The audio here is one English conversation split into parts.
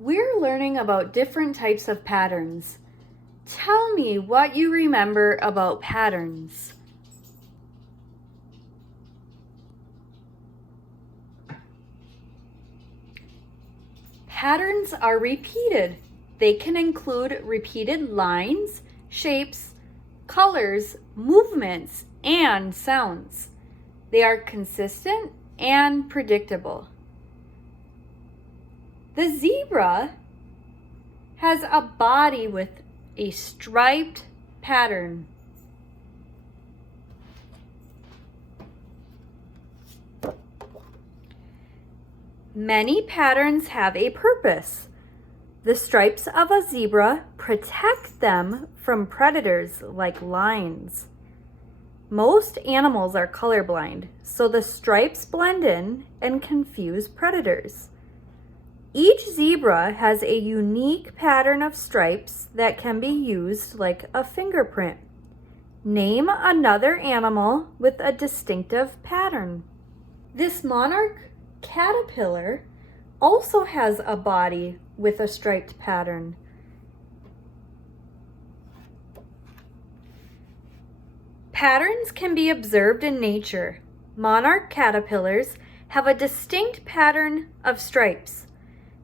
We're learning about different types of patterns. Tell me what you remember about patterns. Patterns are repeated. They can include repeated lines, shapes, colors, movements, and sounds. They are consistent and predictable. The zebra has a body with a striped pattern. Many patterns have a purpose. The stripes of a zebra protect them from predators like lions. Most animals are colorblind, so the stripes blend in and confuse predators. Each zebra has a unique pattern of stripes that can be used like a fingerprint. Name another animal with a distinctive pattern. This monarch caterpillar also has a body with a striped pattern. Patterns can be observed in nature. Monarch caterpillars have a distinct pattern of stripes.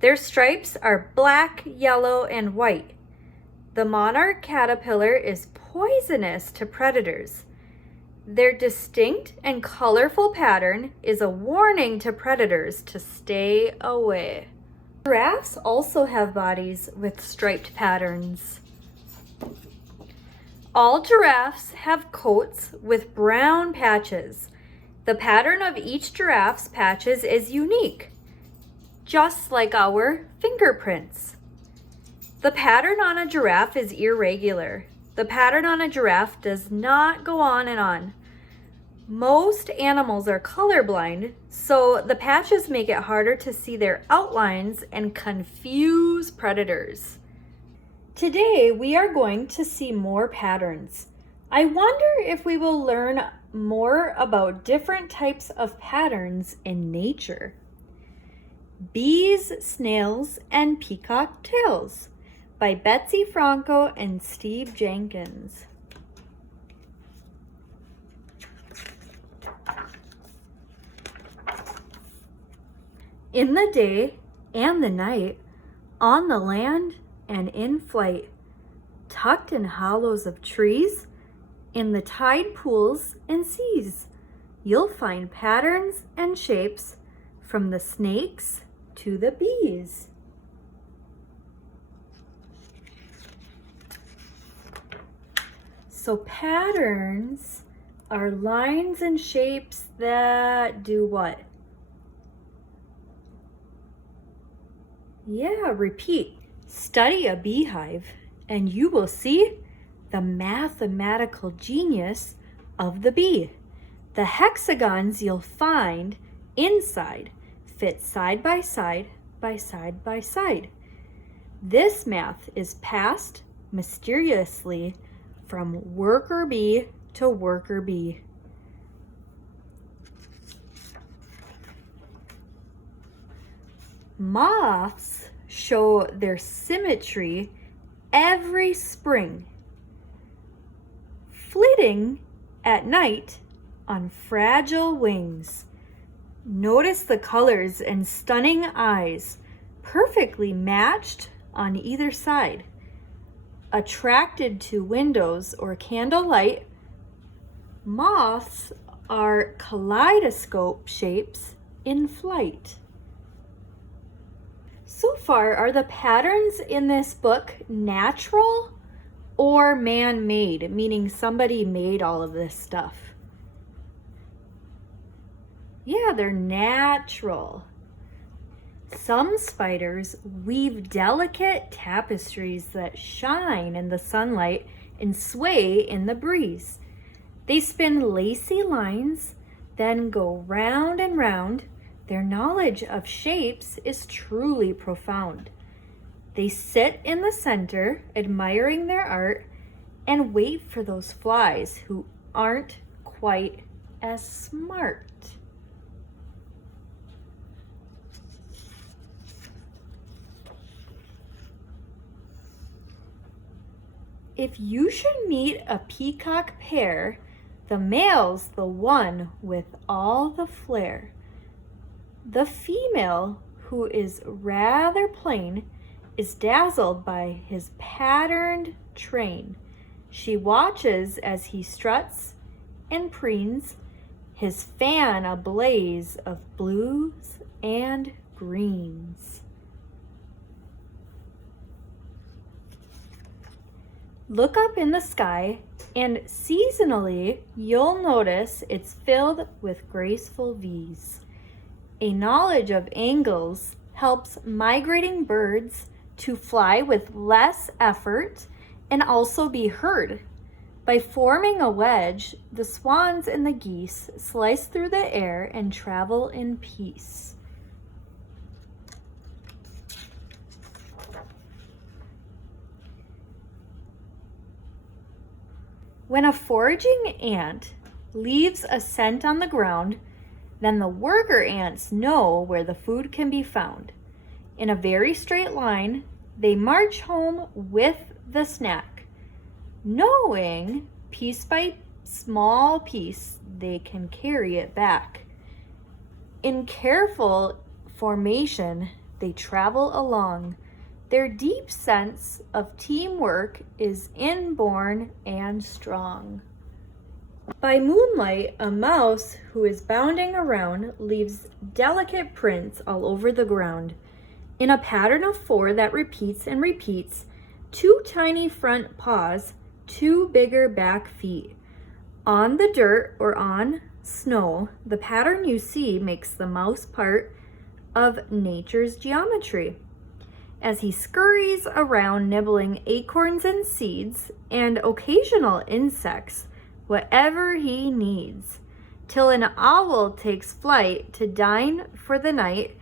Their stripes are black, yellow, and white. The monarch caterpillar is poisonous to predators. Their distinct and colorful pattern is a warning to predators to stay away. Giraffes also have bodies with striped patterns. All giraffes have coats with brown patches. The pattern of each giraffe's patches is unique, just like our fingerprints. The pattern on a giraffe is irregular. The pattern on a giraffe does not go on and on. Most animals are colorblind, so the patches make it harder to see their outlines and confuse predators. Today, we are going to see more patterns. I wonder if we will learn more about different types of patterns in nature. Bees, Snails, and Peacock Tails by Betsy Franco and Steve Jenkins. In the day and the night, on the land and in flight, tucked in hollows of trees, in the tide pools and seas, you'll find patterns and shapes from the snakes to the bees. So patterns are lines and shapes that do what? Yeah, repeat. Study a beehive and you will see the mathematical genius of the bee. The hexagons you'll find inside fit side by side by side by side. This math is passed mysteriously from worker bee to worker bee. Moths show their symmetry every spring, flitting at night on fragile wings. Notice the colors and stunning eyes, perfectly matched on either side. Attracted to windows or candlelight, moths are kaleidoscope shapes in flight. So far, are the patterns in this book natural or man-made, meaning somebody made all of this stuff? Yeah, they're natural. Some spiders weave delicate tapestries that shine in the sunlight and sway in the breeze. They spin lacy lines, then go round and round. Their knowledge of shapes is truly profound. They sit in the center, admiring their art, and wait for those flies who aren't quite as smart. If you should meet a peacock pair, the male's the one with all the flair. The female, who is rather plain, is dazzled by his patterned train. She watches as he struts and preens, his fan a blaze of blues and greens. Look up in the sky, and seasonally you'll notice it's filled with graceful V's. A knowledge of angles helps migrating birds to fly with less effort and also be heard. By forming a wedge, the swans and the geese slice through the air and travel in peace. When a foraging ant leaves a scent on the ground, then the worker ants know where the food can be found. In a very straight line, they march home with the snack, knowing piece by small piece they can carry it back. In careful formation, they travel along. Their deep sense of teamwork is inborn and strong. By moonlight, a mouse who is bounding around leaves delicate prints all over the ground. In a pattern of 4 that repeats and repeats, 2 tiny front paws, 2 bigger back feet. On the dirt or on snow, the pattern you see makes the mouse part of nature's geometry. As he scurries around nibbling acorns and seeds and occasional insects, whatever he needs, till an owl takes flight to dine for the night,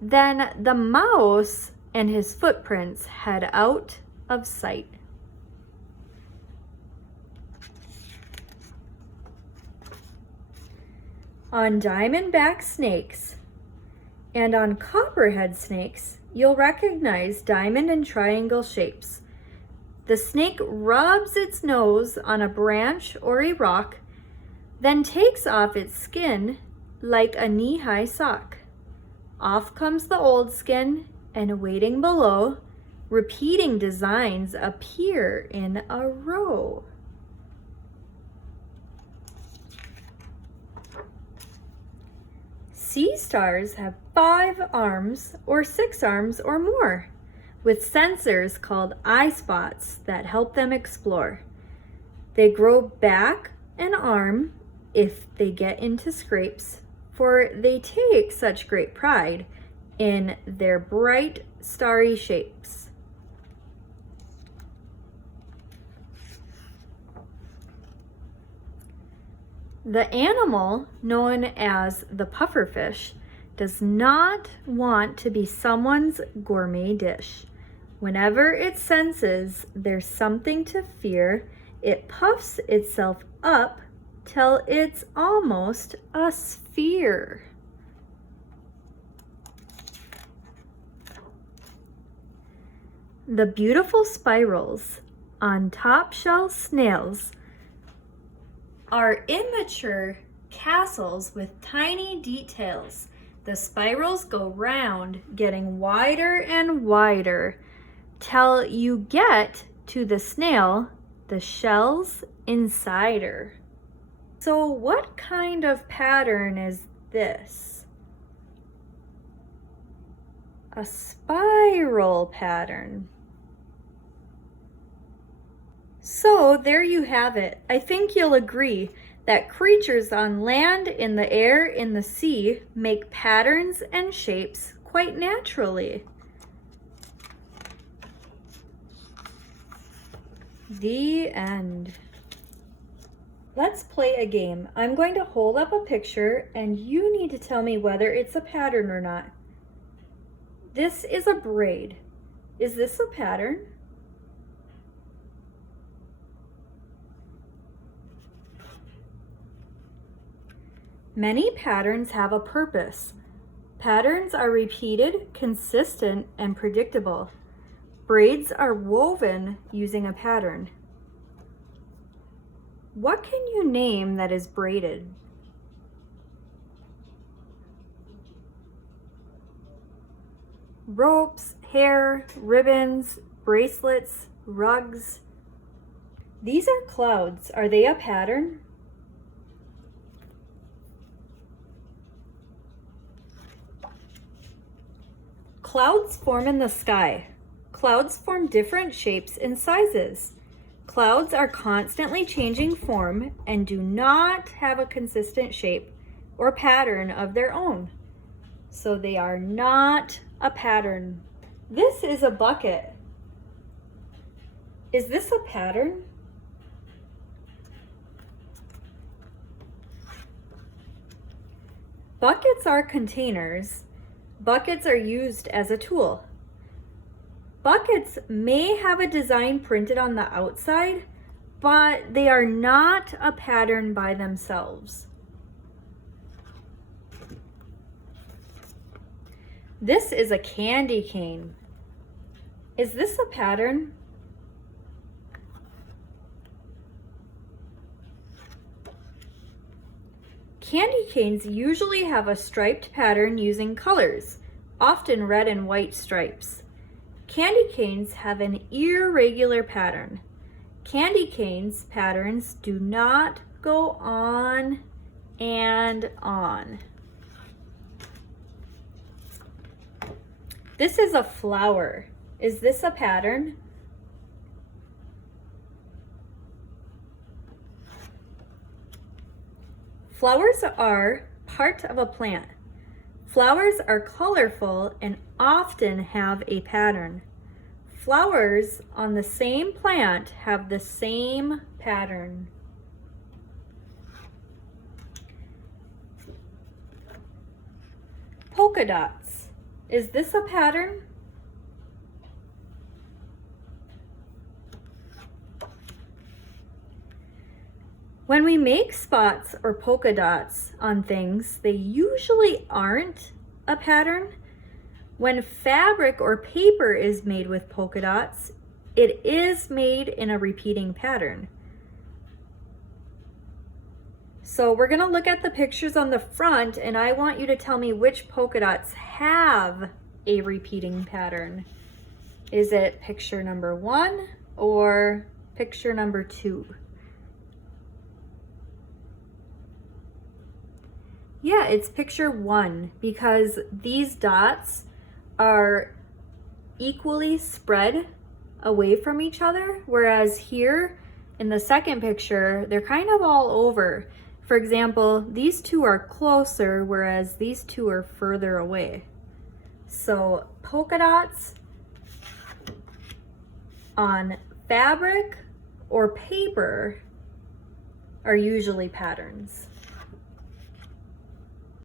then the mouse and his footprints head out of sight. On diamondback snakes and on copperhead snakes, you'll recognize diamond and triangle shapes. The snake rubs its nose on a branch or a rock, then takes off its skin like a knee-high sock. Off comes the old skin, and waiting below, repeating designs appear in a row. Sea stars have 5 arms or 6 arms or more, with sensors called eye spots that help them explore. They grow back an arm if they get into scrapes, for they take such great pride in their bright starry shapes. The animal known as the pufferfish does not want to be someone's gourmet dish. Whenever it senses there's something to fear, it puffs itself up till it's almost a sphere. The beautiful spirals on top-shell snails are immature castles with tiny details. The spirals go round, getting wider and wider, till you get to the snail, the shell's insider. So what kind of pattern is this? A spiral pattern. So there you have it. I think you'll agree that creatures on land, in the air, in the sea make patterns and shapes quite naturally. The end. Let's play a game. I'm going to hold up a picture and you need to tell me whether it's a pattern or not. This is a braid. Is this a pattern? Many patterns have a purpose. Patterns are repeated, consistent, and predictable. Braids are woven using a pattern. What can you name that is braided? Ropes, hair, ribbons, bracelets, rugs. These are clouds. Are they a pattern? Clouds form in the sky. Clouds form different shapes and sizes. Clouds are constantly changing form and do not have a consistent shape or pattern of their own. So they are not a pattern. This is a bucket. Is this a pattern? Buckets are containers. Buckets are used as a tool. Buckets may have a design printed on the outside, but they are not a pattern by themselves. This is a candy cane. Is this a pattern? Candy canes usually have a striped pattern using colors, often red and white stripes. Candy canes have an irregular pattern. Candy canes patterns do not go on and on. This is a flower. Is this a pattern? Flowers are part of a plant. Flowers are colorful and often have a pattern. Flowers on the same plant have the same pattern. Polka dots. Is this a pattern? When we make spots or polka dots on things, they usually aren't a pattern. When fabric or paper is made with polka dots, it is made in a repeating pattern. So we're gonna look at the pictures on the front and I want you to tell me which polka dots have a repeating pattern. Is it picture number 1 or picture number 2? Yeah, it's picture 1 because these dots are equally spread away from each other, whereas here in the second picture, they're kind of all over. For example, these two are closer, whereas these two are further away. So polka dots on fabric or paper are usually patterns.